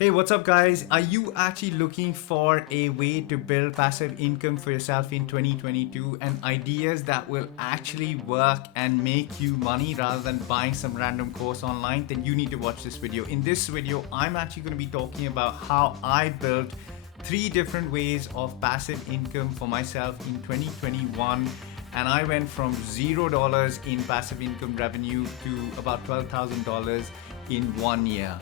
Hey, what's up guys? Are you actually looking for a way to build passive income for yourself in 2022 and ideas that will actually work and make you money rather than buying some random course online? Then you need to watch this video. In this video, I'm actually going to be talking about how I built 3 different ways of passive income for myself in 2021, and I went from $0 in passive income revenue to about $12,000 in 1 year.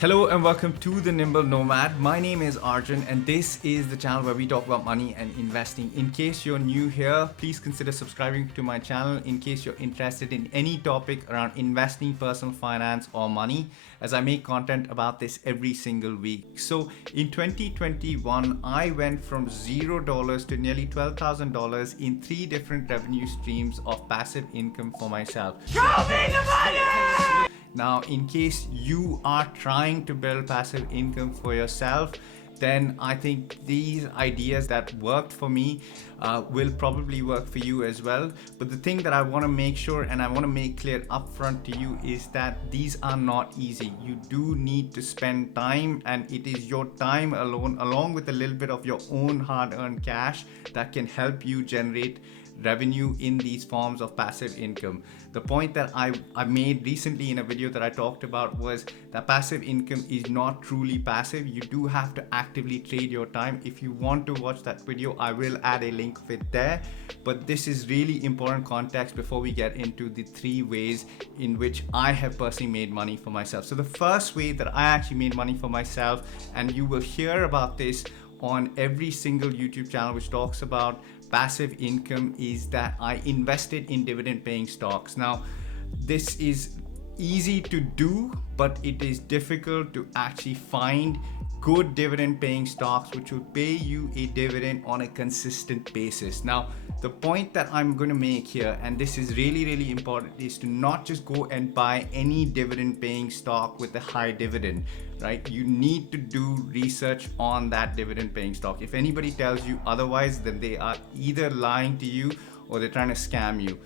Hello and welcome to The Nimble Nomad. My name is Arjun and this is the channel where we talk about money and investing. In case you're new here, please consider subscribing to my channel in case you're interested in any topic around investing, personal finance or money, as I make content about this every single week. So in 2021, I went from $0 to nearly $12,000 in 3 different revenue streams of passive income for myself. Show me the money! Now, in case you are trying to build passive income for yourself, then I think these ideas that worked for me will probably work for you as well. But the thing that I want to make sure and I want to make clear upfront to you is that these are not easy. You do need to spend time, and it is your time alone, along with a little bit of your own hard-earned cash, that can help you generate revenue in these forms of passive income. The point that I made recently in a video that I talked about was that passive income is not truly passive. You do have to actively trade your time. If you want to watch that video, I will add a link of it there. But this is really important context before we get into the 3 ways in which I have personally made money for myself. So the first way that I actually made money for myself, and you will hear about this on every single YouTube channel which talks about passive income, is that I invested in dividend paying stocks. Now, this is easy to do, but it is difficult to actually find good dividend paying stocks which will pay you a dividend on a consistent basis. Now, the point that I'm going to make here, and this is really important, is to not just go and buy any dividend paying stock with a high dividend, right? You need to do research on that dividend paying stock. If anybody tells you otherwise, then they are either lying to you or they're trying to scam you.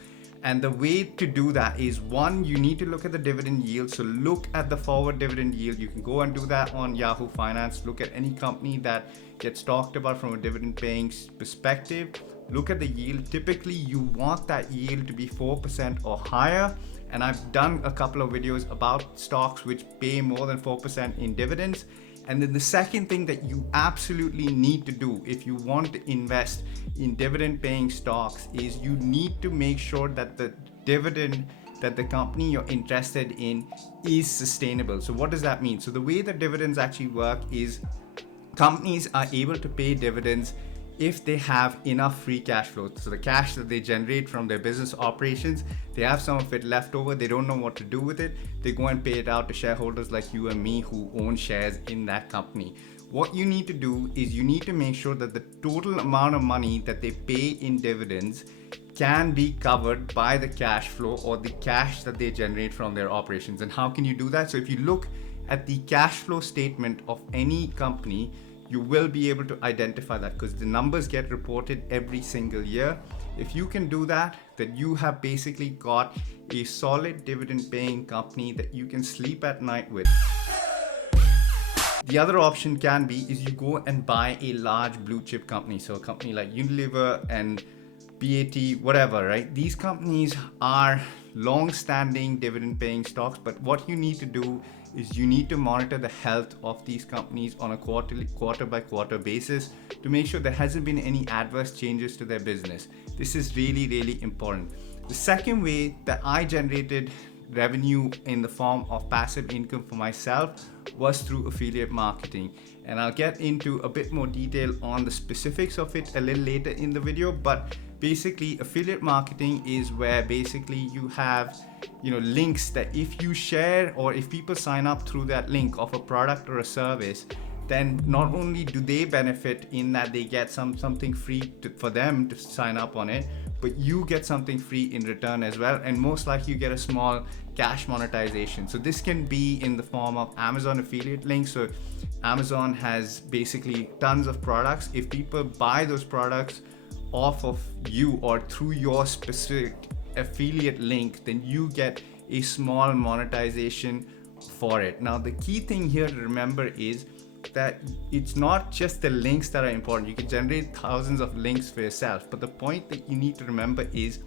And the way to do that is, one, you need to look at the dividend yield. So look at the forward dividend yield. You can go and do that on Yahoo Finance. Look at any company that gets talked about from a dividend paying perspective. Look at the yield. Typically, you want that yield to be 4% or higher. And I've done a couple of videos about stocks which pay more than 4% in dividends. And then the second thing that you absolutely need to do if you want to invest in dividend paying stocks is you need to make sure that the dividend that the company you're interested in is sustainable. So what does that mean? So the way that dividends actually work is companies are able to pay dividends if they have enough free cash flow. So the cash that they generate from their business operations, they have some of it left over, they don't know what to do with it, they go and pay it out to shareholders like you and me who own shares in that company. What you need to do is you need to make sure that the total amount of money that they pay in dividends can be covered by the cash flow or the cash that they generate from their operations. And how can you do that? So if you look at the cash flow statement of any company, you will be able to identify that because the numbers get reported every single year. If you can do that, then you have basically got a solid dividend paying company that you can sleep at night with. The other option can be is you go and buy a large blue chip company. So a company like Unilever and BAT, whatever, right? These companies are long-standing dividend paying stocks, but what you need to do is you need to monitor the health of these companies on a quarter by quarter basis to make sure there hasn't been any adverse changes to their business. This is really important. The second way that I generated revenue in the form of passive income for myself was through affiliate marketing, and I'll get into a bit more detail on the specifics of it a little later in the video. But basically, affiliate marketing is where basically you have links that if you share or if people sign up through that link of a product or a service, then not only do they benefit in that they get something free for them to sign up on it, but you get something free in return as well, and most likely you get a small cash monetization. So this can be in the form of Amazon affiliate links. So Amazon has basically tons of products. If people buy those products off of you or through your specific affiliate link, then you get a small monetization for it. Now, the key thing here to remember is that it's not just the links that are important. You can generate thousands of links for yourself, but the point that you need to remember is,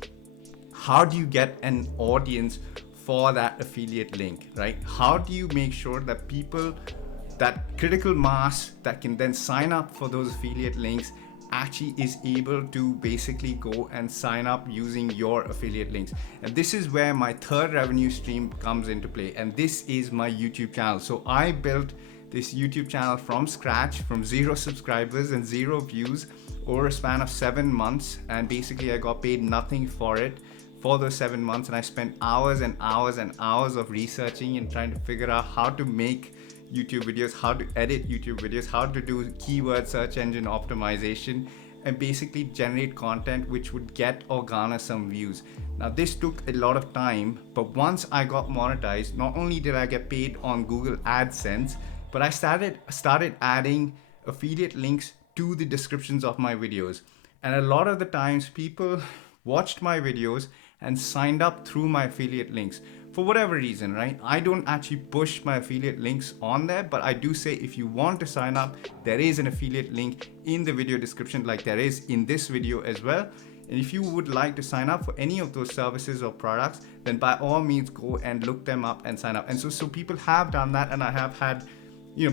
how do you get an audience for that affiliate link, right? How do you make sure that people, that critical mass that can then sign up for those affiliate links, actually is able to basically go and sign up using your affiliate links? And this is where my third revenue stream comes into play, and this is my YouTube channel. So I built this YouTube channel from scratch, from 0 subscribers and 0 views over a span of 7 months, and basically I got paid nothing for it for those 7 months. And I spent hours and hours and hours of researching and trying to figure out how to make YouTube videos, how to edit YouTube videos, how to do keyword search engine optimization, and basically generate content which would get or garner some views. Now, this took a lot of time, but once I got monetized, not only did I get paid on Google AdSense, but I started adding affiliate links to the descriptions of my videos. And a lot of the times people watched my videos and signed up through my affiliate links for whatever reason, right? I don't actually push my affiliate links on there, but I do say if you want to sign up, there is an affiliate link in the video description, like there is in this video as well. And if you would like to sign up for any of those services or products, then by all means go and look them up and sign up. And so people have done that, and I have had,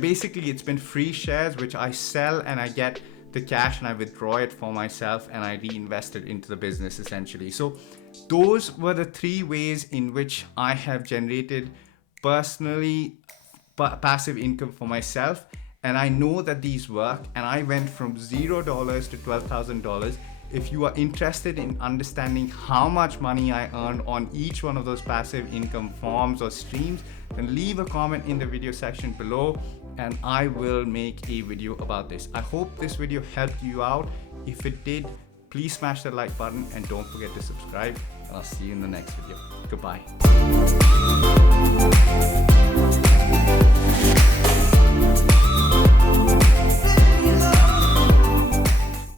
basically it's been free shares which I sell, and I get the cash and I withdraw it for myself and I reinvest it into the business essentially. So those were the 3 ways in which I have generated personally passive income for myself, and I know that these work, and I went from $0 to $12,000. If you are interested in understanding how much money I earned on each one of those passive income forms or streams, then leave a comment in the video section below and I will make a video about this. I hope this video helped you out. If it did, please smash the like button and don't forget to subscribe, and I'll see you in the next video. Goodbye.